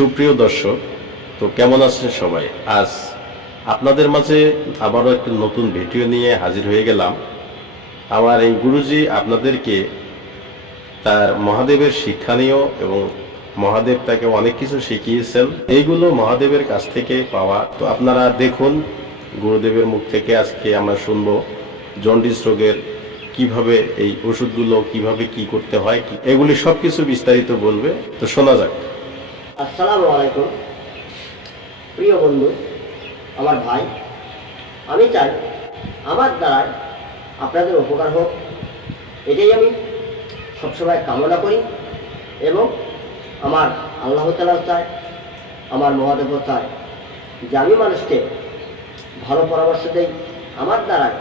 সুপ্রিয় দর্শক, তো কেমন আছেন সবাই? আজ আপনাদের মাঝে আবারও একটা নতুন ভিডিও নিয়ে হাজির হয়ে গেলাম। আমার এই গুরুজি আপনাদেরকে তার মহাদেবের শিক্ষণীয় এবং মহাদেব তাকে অনেক কিছু শিখিয়েছেন, এইগুলো মহাদেবের কাছ থেকে পাওয়া। তো আপনারা দেখুন, গুরুদেবের মুখ থেকে আজকে আমরা শুনবো জন্ডিস রোগের কিভাবে এই ওষুধগুলো কিভাবে কি করতে হয়, এগুলি সবকিছু বিস্তারিত বলবে। তো শোনা যাক। আসসালামু আলাইকুম প্রিয় বন্ধু, আমার ভাই। আমি চাই আমার দ্বারায় আপনাদের উপকার হোক, এটাই আমি সবসময় কামনা করি। এবং আমার আল্লাহ তাআলা চায়, আমার মহাদেবও চায় যে আমি মানুষকে ভালো পরামর্শ দেই, আমার দ্বারায়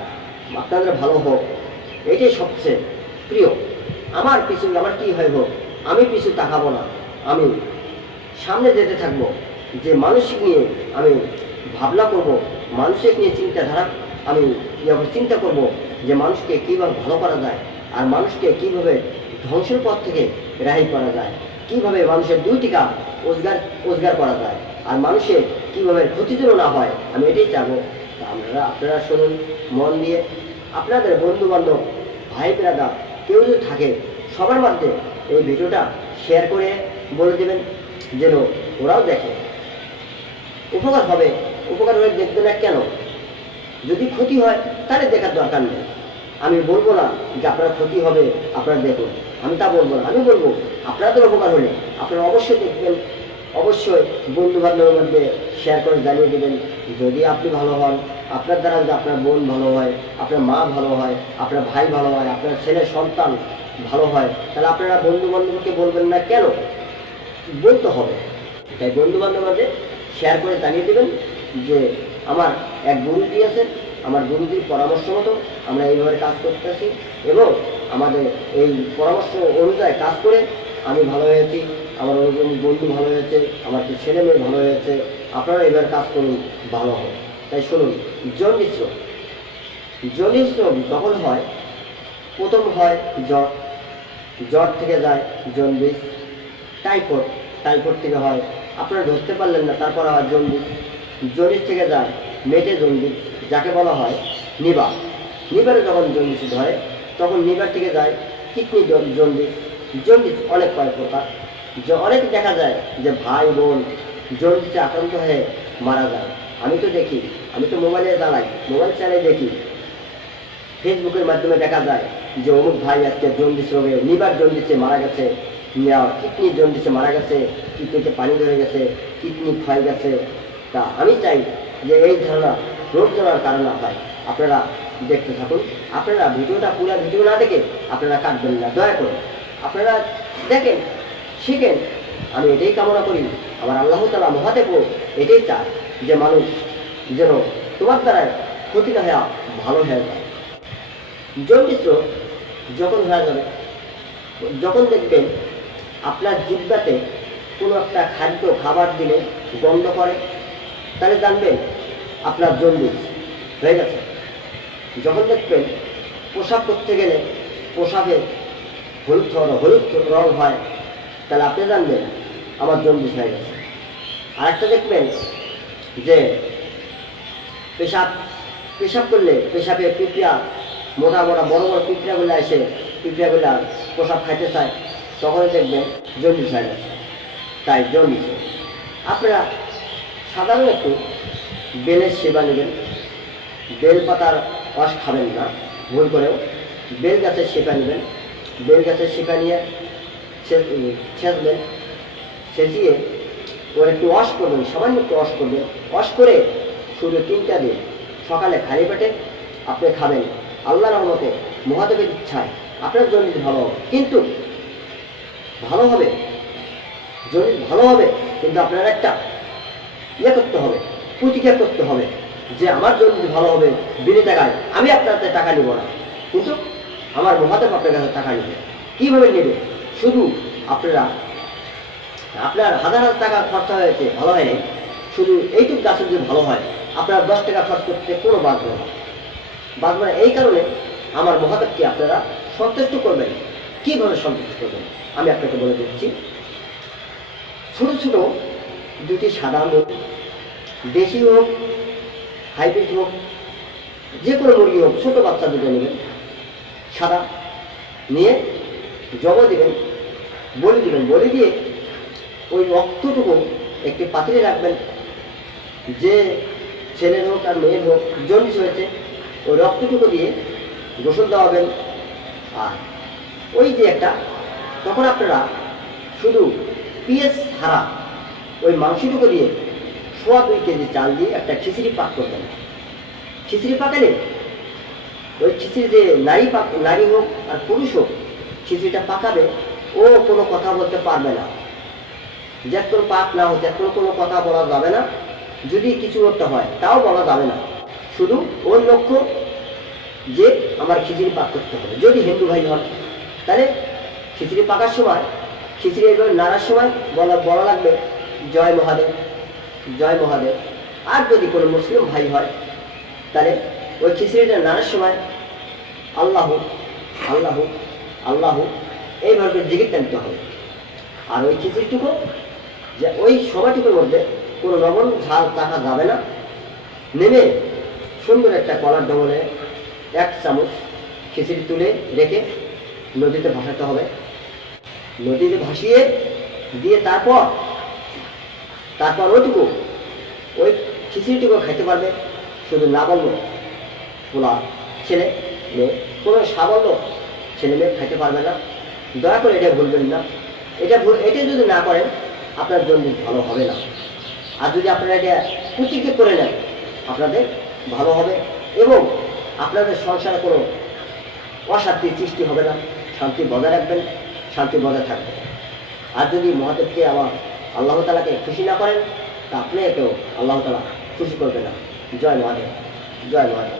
আপনাদের ভালো হোক, এটাই সবচেয়ে প্রিয়। আমার পিছু আমার কী হয় হোক, আমি পিছু তাকাবো না, আমি সামনে যেতে থাকবো। যে মানসিক নিয়ে আমি ভাবনা করব, মানুষের নিয়ে চিন্তাধারা আমি চিন্তা করব যে মানুষকে কীভাবে ভালো করা যায়, আর মানুষকে কীভাবে ধ্বংসের পথ থেকে রেহাই করা যায়, কীভাবে মানুষের 2 টাকা রোজগার করা যায়, আর মানুষের কীভাবে ক্ষতি যেন না হয়, আমি এটাই চাবো। আপনারা শুনুন মন দিয়ে। আপনাদের বন্ধুবান্ধব, ভাই ব্রাদার কেউ যদি থাকে, সবার মধ্যে এই ভিডিওটা শেয়ার করে বলে দেবেন যেন ওরাও দেখে। উপকার হবে, উপকার হলে দেখবে না কেন? যদি ক্ষতি হয় তাহলে দেখার দরকার নেই। আমি বলবো না যে আপনার ক্ষতি হবে আপনারা দেখুন, আমি তা বলবো না। আমি বলবো আপনাদের উপকার হলে আপনারা অবশ্যই দেখবেন, অবশ্যই বন্ধু বান্ধবের মধ্যে শেয়ার করে জানিয়ে দেবেন। যদি আপনি ভালো হন, আপনার দ্বারা যদি আপনার বোন ভালো হয়, আপনার মা ভালো হয়, আপনার ভাই ভালো হয়, আপনার ছেলে সন্তান ভালো হয়, তাহলে আপনারা বন্ধু বান্ধবকে বলবেন না কেন? বলতে হবে। তাই বন্ধু বান্ধবদের শেয়ার করে জানিয়ে দেবেন যে আমার এক গুরুজি আছে, আমার গুরুজির পরামর্শ মতো আমরা এইভাবে কাজ করতেছি, এবং আমাদের এই পরামর্শ অনুযায়ী কাজ করে আমি ভালো হয়েছি, আমার বন্ধু ভালো হয়েছে, আমার ছেলে মেয়ে ভালো হয়েছে। আপনারা এইভাবে কাজ করুন, ভালো হবে। তাই শুনুন, জন্ডিস রোগ যখন হয়, প্রথম হয় জ্বর, জ্বর থেকে যায় জন্ডিস, টাইফয়েড থেকে হয়, আপনারা ধরতে পারলেন না, তারপর হয় জন্ডিস থেকে যায় মেটে জন্ডিস, যাকে বলা হয় লিভারে যখন জন্ডিস ধরে তখন লিভার থেকে যায় কিডনি জন্ডিস অনেক কয়েক প্রকার। অনেক দেখা যায় যে ভাই বোন জন্ডিসে আক্রান্ত হয়ে মারা যায়। আমি তো দেখি, আমি তো মোবাইল চালাই দেখি, ফেসবুকের মাধ্যমে দেখা যায় যে অমুক ভাই আজকে জন্ডিস রোগে, লিভার জন্ডিসে মারা গেছে, কিডনি জন্ডিসে মারা গেছে, কিডনিতে পানি ধরে গেছে, কিডনি ক্ষয় গেছে। তা আমি চাই যে এই ধারণা রোগ জানার কারণ না হয়। আপনারা দেখতে থাকুন, আপনারা পুরো ভিডিও না দেখে আপনারা কাটবেন না, দয়া করে আপনারা দেখেন, শিখেন। আমি এটাই কামনা করি, আমার আল্লাহ তাআলা মহাদেব এটাই চায় যে মানুষ যেন তোমার দ্বারা ক্ষতি না হয়ে ভালো হয়ে যায়। জন্ডিস রোগ যখন হয়ে যাবে, যখন দেখবেন আপনার জিহ্বাতে কোনো একটা খাবার দিলে গন্ধ করে, তাহলে জানবেন আপনার জন্ডিস হয়ে গেছে। যখন দেখবেন পোশাক করতে গেলে পোশাকে হলুদ রং হয়, তাহলে আপনি জানবেন আমার জন্ডিস হয়ে গেছে। আরেকটা দেখবেন যে পেশাব করলে পেশাবে পিঁপড়া, মোটা বড় পিঁপড়াগুলো এসে পিঁপড়াগুলা পোশাক খাইতে চায়, তখন দেখবেন জন্ডিস হয়ে গেছে। তাই জন্ডিস আপনারা সাধারণ একটু বেলের সেবা নেবেন, বেল পাতার রস খাবেন না ভুল করেও, বেল গাছের সেবা নেবেন। বেল গাছের সেবা নিয়ে ছেঁচবেন, ছেঁচিয়ে ওর একটু ওয়াশ করবেন, সামান্য একটু ওয়াশ করবেন। ওয়াশ করে শুধু 3টা দিন সকালে খালি পেটে আপনি খাবেন। আল্লাহর রহমতে, মহাদেবের ইচ্ছায় আপনার জন্ডিস ভালো হবে। কিন্তু ভালো হবে, জন্ডিস ভালো হবে, কিন্তু আপনার একটা করতে হবে, প্রতিক্রিয়া করতে হবে যে আমার জন্ডিস ভালো হবে বিনা টাকায়, আমি আপনার টাকা নিব না, কিন্তু আমার মহাদেব আপনার কাছে টাকা নেবে। কীভাবে নেবে? শুধু আপনার হাজার টাকা খরচা হয়েছে, ভালো হয়নি, শুধু এইটুকু গাছের যদি ভালো হয়, আপনার 10 টাকা খরচ করতে কোনো বাঁচবে না। এই কারণে আমার মহাদেবকে আপনারা সন্তুষ্ট করবেন। কীভাবে সন্তুষ্ট করবেন আমি আপনাকে বলে দিচ্ছি। ছোটো দুটি সাদা মুখ, দেশি হোক হাইব্রিড হোক, যে কোনো মুরগি হোক, ছোটো বাচ্চা দুটো নেবেন সাদা, নিয়ে জব দেবেন, বলি দিয়ে ওই রক্তটুকু একটি পাত্রে রাখবেন। যে ছেলের হোক আর মেয়ের হোক জন্ডিস হয়েছে, ওই রক্তটুকু দিয়ে গোসল দেওয়াবেন। আর ওই যে একটা, তখন আপনারা শুধু পিএস হারা ওই মাংসটুকু দিয়ে 2.25 কেজি চাল দিয়ে একটা খিচুড়ি পাক করবেন। খিচুড়ি পাকালে ওই খিচুড়ি যে নারী হোক আর পুরুষ হোক খিচুড়িটা পাকাবে, ও কোনো কথা বলতে পারবে না, যতক্ষণ পাক না হচ্ছে এতক্ষণ কোনো কথা বলা যাবে না। যদি কিছু একটা হয় তাও বলা যাবে না, শুধু ওর লক্ষ্য যে আমার খিচুড়ি পাক করতে হবে। যদি হিন্দু ভাই হন তাহলে খিচুড়ি পাকার সময়, খিচুড়ি এগুলো নাড়ার সময় বলা লাগবে জয় মহাদেব, জয় মহাদেব। আর যদি কোনো মুসলিম ভাই হয় তাহলে ওই খিচুড়িটা নাড়ার সময় আল্লাহু আল্লাহু আল্লাহু এইভাবে জিকির টানতে হবে। আর ওই খিচুড়িটুকু যে ওই সময়টুকুর মধ্যে কোনো লবণ ঝাল চাখা যাবে না। নেমে সুন্দর একটা কলার ডবলে 1 চামচ খিচুড়ি তুলে রেখে নদীতে ভাসাতে হবে। নদীতে ভাসিয়ে দিয়ে তারপর ওইটুকু ওই খিচুড়িটুকু খাইতে পারবে শুধু লাবণ্য পোলা ছেলে মেয়ে, কোনো সাবল্য ছেলে মেয়ে খাইতে পারবে না। দয়া করে এটা ভুলবেন না। এটা যদি না করেন আপনার জন্য ভালো হবে না। আর যদি আপনারা এটা প্রতিজ্ঞা করে নেন আপনাদের ভালো হবে এবং আপনাদের সংসারে কোনো অশান্তির সৃষ্টি হবে না, শান্তি বজায় রাখবেন, শান্তি বজায় থাকবে। আর যদি মহাদেবকে আল্লাহ তাআলাকে খুশি না করেন তা আপনি একেও আল্লাহ তাআলা খুশি করবে না। জয় মহাদেব, জয় মহাদেব।